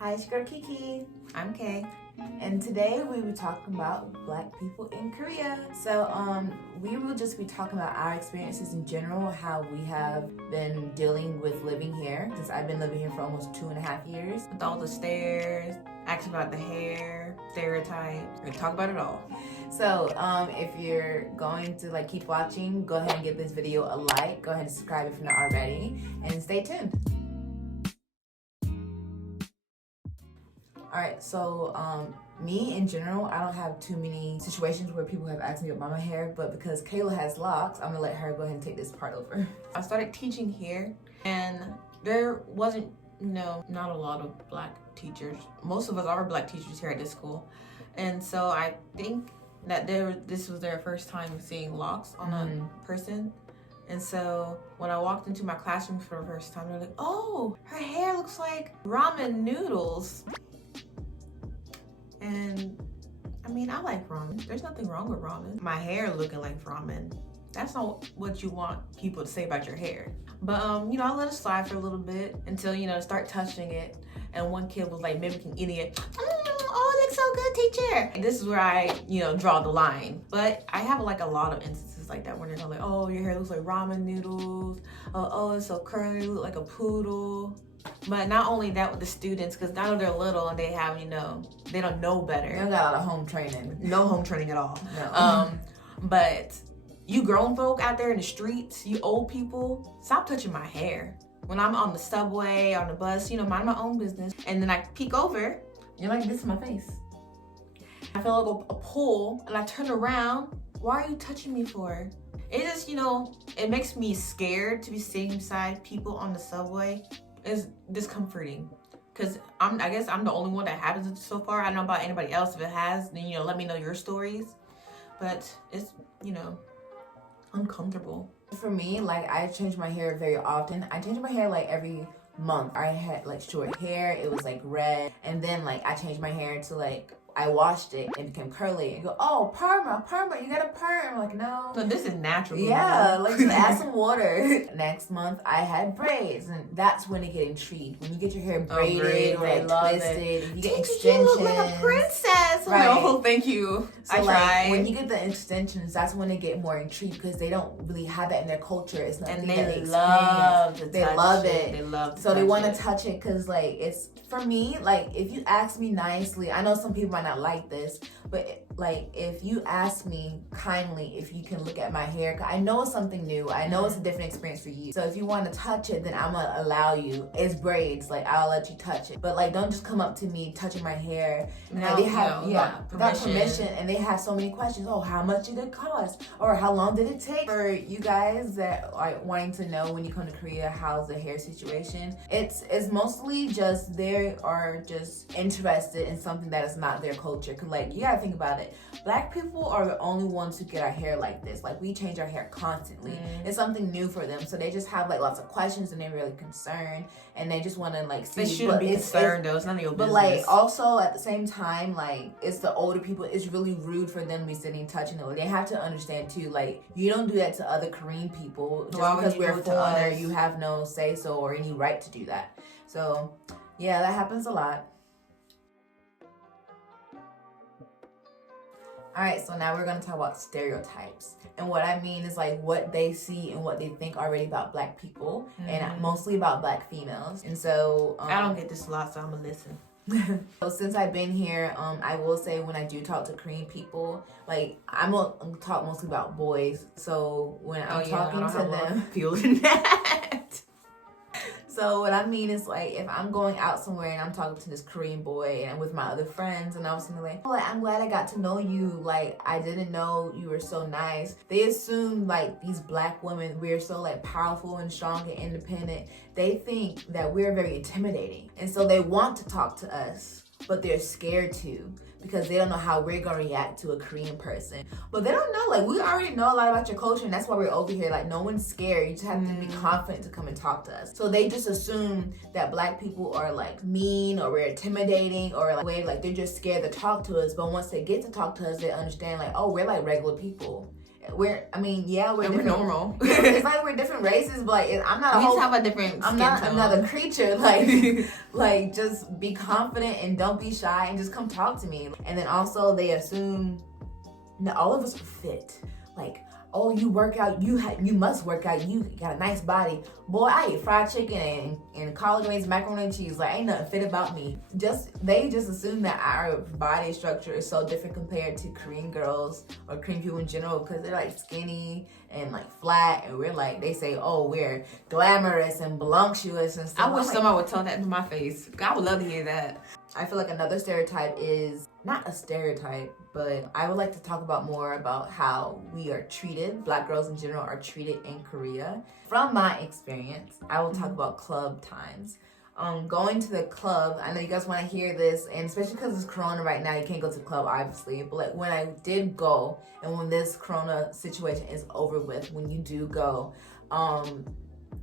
Hi, it's your girl Kiki. I'm Kay. And today we will be talking about Black people in Korea. So we will just be talking about our experiences in general, how we have been dealing with living here, since I've been living here for almost 2.5 years. With all the stares, ask about the hair, stereotypes, we're gonna talk about it all. So if you're going to keep watching, go ahead and give this video a like, go ahead and subscribe if you're not already, and stay tuned. Alright, so me in general, I don't have too many situations where people have asked me about my hair, but because Kayla has locks, I'm gonna let her go ahead and take this part over. I started teaching here, and there wasn't, not a lot of Black teachers. Most of us are Black teachers here at this school, and so I think that this was their first time seeing locks on a person. And so when I walked into my classroom for the first time, they're like, "Oh, her hair looks like ramen noodles." And I mean, I like ramen. There's nothing wrong with ramen. My hair looking like ramen, that's not what you want people to say about your hair. But I let it slide for a little bit until start touching it, and one kid was like mimicking idiot. Oh, it looks so good, teacher. And this is where I draw the line. But I have a lot of instances like that when they're like, "Oh, your hair looks like ramen noodles. Oh, it's so curly, you look like a poodle." But not only that with the students, because I know they're little and they have, they don't know better. They don't got a lot of home training. No home training at all. No. But you grown folk out there in the streets, you old people, stop touching my hair. When I'm on the subway, on the bus, mind my own business. And then I peek over. You're like, this is my face. I feel like a pull, and I turn around. Why are you touching me for? It just, it makes me scared to be sitting beside people on the subway. It's discomforting, because I guess I'm the only one that happens it so far. I don't know about anybody else. If it has, then let me know your stories. But it's uncomfortable. For me, I change my hair very often. I change my hair every month. I had short hair, it was red, and then I changed my hair to I washed it and it became curly. And go, "Oh, perma, you got a perm." I'm like, no. So this is natural. Yeah, just add some water. Next month, I had braids, and that's when it get intrigued. When you get your hair braided or twisted, you get extensions. You look like a princess. Right. Oh, thank you. So I tried. When you get the extensions, that's when they get more intrigued, because they don't really have that in their culture. It's nothing and that they they love to They touch love it. it. They love to so touch they want it. to touch it, because it's for me. If you ask me nicely, I know some people might not like this, but if you ask me kindly if you can look at my hair, 'cause I know it's something new, I know it's a different experience for you, so if you want to touch it, then I'm gonna allow you. It's braids, I'll let you touch it, but don't just come up to me touching my hair. No, they have without without permission, and they have so many questions. Oh, how much did it cost, or how long did it take? For you guys that are wanting to know, when you come to Korea, how's the hair situation, it's mostly just they are just interested in something that is not their culture. 'Cause you gotta think about it. Black people are the only ones who get our hair like this. We change our hair constantly. It's something new for them, so they just have lots of questions, and they're really concerned, and they just want to see. They shouldn't be concerned though. It's none of your business. But also at the same time, it's the older people. It's really rude for them to be sitting touching it. They have to understand too. You don't do that to other Korean people. Just because we're foreigner, you have no say so or any right to do that. So yeah, that happens a lot. Alright, so now we're going to talk about stereotypes. And what I mean is what they see and what they think already about Black people, and mostly about Black females. And so I don't get this a lot, so I'm gonna listen. So since I've been here, I will say when I do talk to Korean people, I'm gonna talk mostly about boys. So when I'm talking to them, feeling that. So what I mean is if I'm going out somewhere and I'm talking to this Korean boy and with my other friends, and I was I'm glad I got to know you. I didn't know you were so nice. They assume these Black women, we're so powerful and strong and independent. They think that we're very intimidating, and so they want to talk to us, but they're scared to, because they don't know how we're gonna react to a Korean person. But they don't know, we already know a lot about your culture, and that's why we're over here. No one's scared. You just have to be confident to come and talk to us. So they just assume that Black people are mean, or we're intimidating, or they're just scared to talk to us. But once they get to talk to us, they understand oh, we're regular people. we're we're normal. It's like we're different races, but like I'm not. We just have a different. I'm not another creature. Like just be confident and don't be shy and just come talk to me. And then also they assume that all of us are fit. Like, oh, you work out, you must work out, you got a nice body. Boy, I eat fried chicken and collard greens, macaroni and cheese. Like, ain't nothing fit about me. They just assume that our body structure is so different compared to Korean girls or Korean people in general, because they're like skinny and like flat, and we're like, they say, oh, we're glamorous and voluptuous and stuff. I wish someone would tell that to my face. I would love to hear that. I feel like another stereotype is not a stereotype, but I would like to talk about more about how we are treated, Black girls in general are treated in Korea. From my experience, I will talk about club times. Going to the club, I know you guys want to hear this, and especially because it's Corona right now, you can't go to the club, obviously. But like when I did go, and when this Corona situation is over with, when you do go,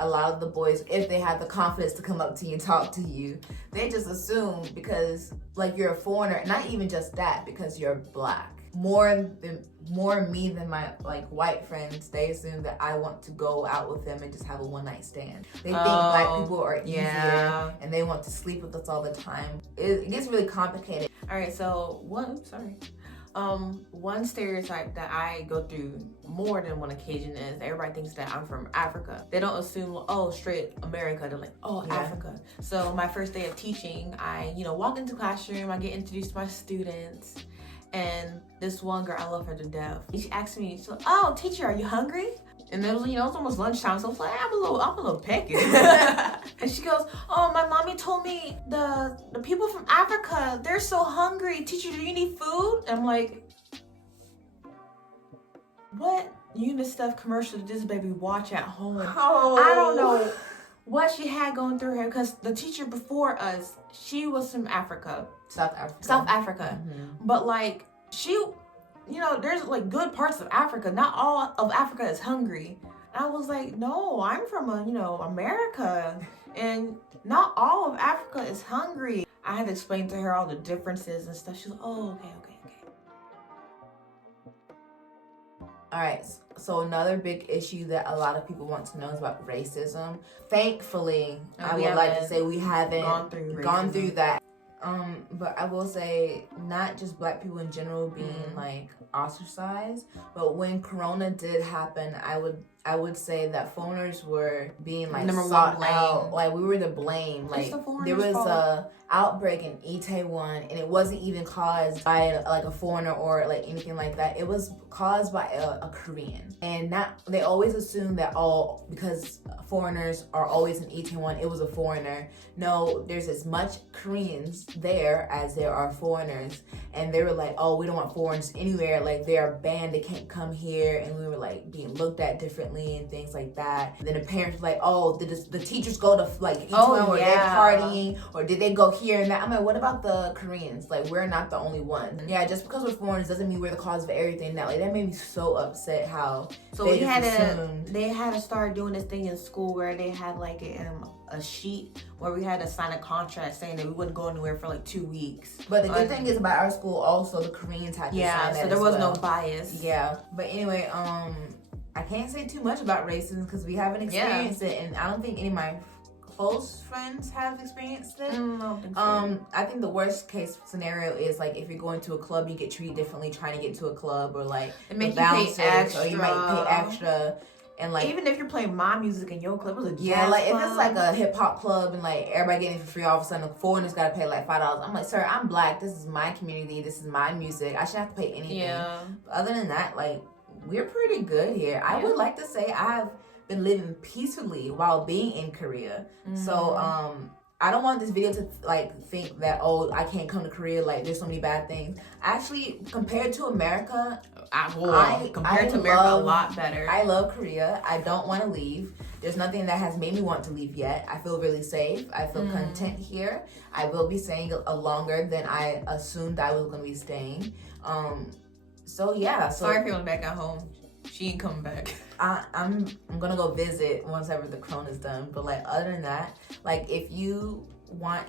a lot of the boys, if they have the confidence to come up to you and talk to you, they just assume because like you're a foreigner, not even just that, because you're Black. More me than my like white friends, they assume that I want to go out with them and just have a one night stand. They think Black people are easier and they want to sleep with us all the time. It gets really complicated. All right, so one stereotype that I go through more than one occasion is everybody thinks that I'm from Africa. They don't assume, oh, straight America. They're like, oh, yeah. Africa. So my first day of teaching, I, walk into the classroom, I get introduced to my students, and this one girl, I love her to death. She asked me, she's like, oh, teacher, are you hungry? And it was, it was almost lunchtime, so I was like, I'm a little pecky. And she goes, oh, my mommy told me the people from Africa, they're so hungry. Teacher, do you need food? And I'm like, what UNICEF commercial did this baby watch at home? Oh. I don't know what she had going through her, because the teacher before us, she was from Africa. South Africa. Mm-hmm. But like, she... there's like good parts of Africa. Not all of Africa is hungry. And I was like, no, I'm from America, and not all of Africa is hungry. I had to explain to her all the differences and stuff. She's like, oh, okay. All right, so another big issue that a lot of people want to know is about racism. Thankfully, I would like to say we haven't gone through that. But I will say not just Black people in general being like ostracized, but when Corona did happen, I would say that foreigners were being like sought out. Like we were to blame. Like there was a outbreak in Itaewon, and it wasn't even caused by like a foreigner or like anything like that. It was caused by a Korean, and they always assume that because foreigners are always in Itaewon, it was a foreigner. No, there's as much Koreans there as there are foreigners, and they were like, oh, we don't want foreigners anywhere. Like they're banned, they can't come here, and we were like being looked at differently and things like that. And then the parents were like, oh, did the teachers go to like Itaewon or they're partying, or did they go here and that? I'm like, what about the Koreans? Like we're not the only ones. Yeah, just because we're foreigners doesn't mean we're the cause of everything. Now, like that made me so upset how they had to start doing this thing in school where they had like a sheet where we had to sign a contract saying that we wouldn't go anywhere for like 2 weeks. But the good thing is about our school also the Koreans had to sign that. So there was no bias. Yeah. But anyway, I can't say too much about racism because we haven't experienced it, and I don't think any of my close friends have experienced it. I don't think so. I think the worst case scenario is like if you're going to a club, you get treated differently trying to get to a club, or like it make you pay extra, or you might pay extra. And like even if you're playing my music in your club, it was a jazz club. If it's like a hip hop club and like everybody getting it for free, all of a sudden the foreigners gotta pay like $5. I'm like, sir, I'm Black. This is my community. This is my music. I shouldn't have to pay anything. Yeah. But other than that, like we're pretty good here. I would like to say I have been living peacefully while being in Korea. So I don't want this video to like think that, oh, I can't come to Korea, like there's so many bad things. Actually, compared to America, compared to America, a lot better. I love Korea. I don't want to leave. There's nothing that has made me want to leave yet. I feel really safe. I feel content here. I will be staying longer than I assumed I was going to be staying. So yeah. So sorry if you're back at home. She ain't coming back. I'm gonna go visit once ever the Corona's done. But like other than that, like if you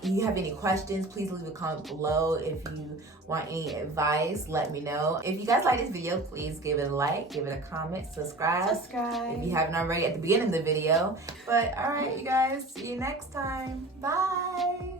you have any questions, please leave a comment below. If you want any advice, let me know. If you guys like this video, please give it a like, give it a comment, subscribe if you haven't already at the beginning of the video. But all right, you guys, see you next time. Bye.